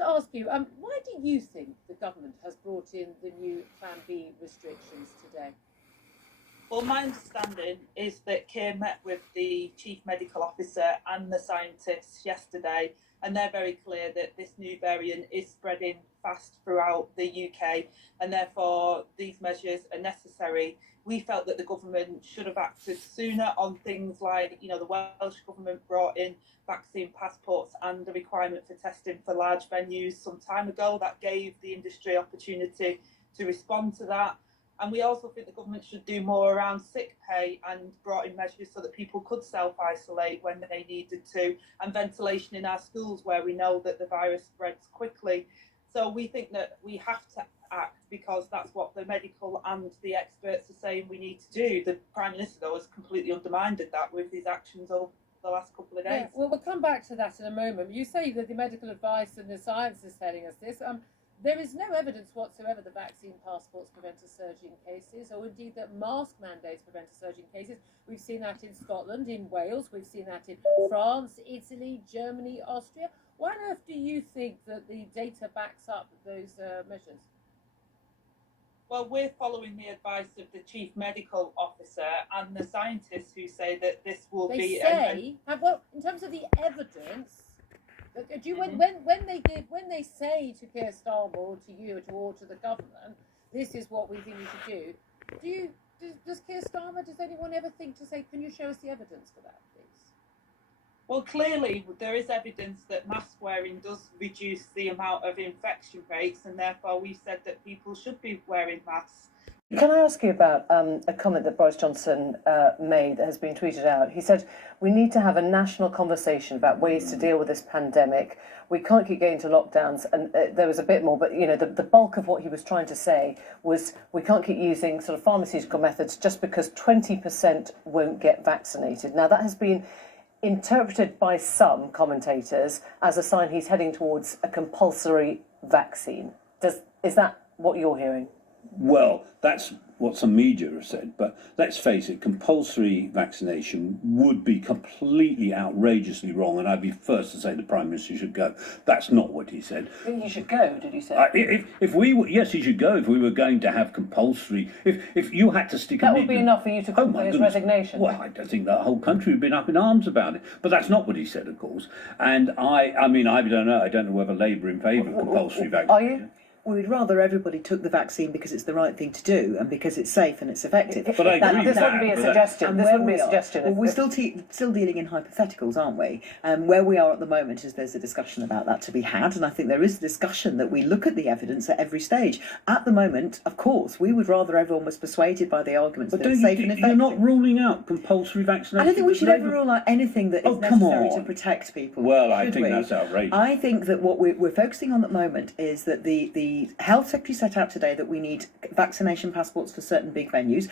just ask you, why do you think the government has brought in the new Plan B restrictions today? Well, my understanding is that Keir met with the Chief Medical Officer and the scientists yesterday, and they're very clear that this new variant is spreading fast throughout the UK, and therefore these measures are necessary. We felt that the government should have acted sooner on things like, the Welsh government brought in vaccine passports and a requirement for testing for large venues some time ago. That gave the industry opportunity to respond to that. And we also think the government should do more around sick pay and brought in measures so that people could self-isolate when they needed to, and ventilation in our schools where we know that the virus spreads quickly. So we think that we have to act because that's what the medical and the experts are saying we need to do. The Prime Minister, though, has completely undermined that with his actions over the last couple of days. Yeah, well, we'll come back to that in a moment. You say that the medical advice and the science is telling us this. There is no evidence whatsoever that vaccine passports prevent a surge in cases, or indeed that mask mandates prevent a surge in cases. We've seen that in Scotland, in Wales, we've seen that in France, Italy, Germany, Austria. Why on earth do you think that the data backs up those measures? Well, we're following the advice of the Chief Medical Officer and the scientists who say that this will be... Well, in terms of the evidence... Do you, when they say to Keir Starmer or to you or to the government, this is what we think you should do, does Keir Starmer, does anyone ever think to say, can you show us the evidence for that, please? Well, clearly there is evidence that mask wearing does reduce the amount of infection rates, and therefore we've said that people should be wearing masks. Can I ask you about a comment that Boris Johnson made that has been tweeted out? He said, we need to have a national conversation about ways to deal with this pandemic. We can't keep going to lockdowns. And there was a bit more, but, the bulk of what he was trying to say was we can't keep using sort of pharmaceutical methods just because 20% won't get vaccinated. Now, that has been interpreted by some commentators as a sign he's heading towards a compulsory vaccine. Is that what you're hearing? Well, that's what some media have said, but let's face it, compulsory vaccination would be completely outrageously wrong, and I'd be first to say the Prime Minister should go. That's not what he said. I think he should go, did you say? Yes, he should go if we were going to have compulsory, if you had to stick... That would be enough for you to call for his resignation. Well, I don't think the whole country would have been up in arms about it, but that's not what he said, of course. And I don't know whether Labour are in favour of compulsory vaccination. Are you? Well, we'd rather everybody took the vaccine because it's the right thing to do and because it's safe and it's effective. But I agree this wouldn't be a suggestion. This wouldn't be a suggestion. Well, we're still dealing in hypotheticals, aren't we? Where we are at the moment is there's a discussion about that to be had, and I think there is a discussion that we look at the evidence at every stage. At the moment, of course, we would rather everyone was persuaded by the arguments that it's safe and effective. You're not ruling out compulsory vaccination? I don't think we should ever rule out anything that is necessary to protect people. Well, I think that's outrageous. I think that what we're focusing on at the moment is that the Health Secretary set out today that we need vaccination passports for certain big venues.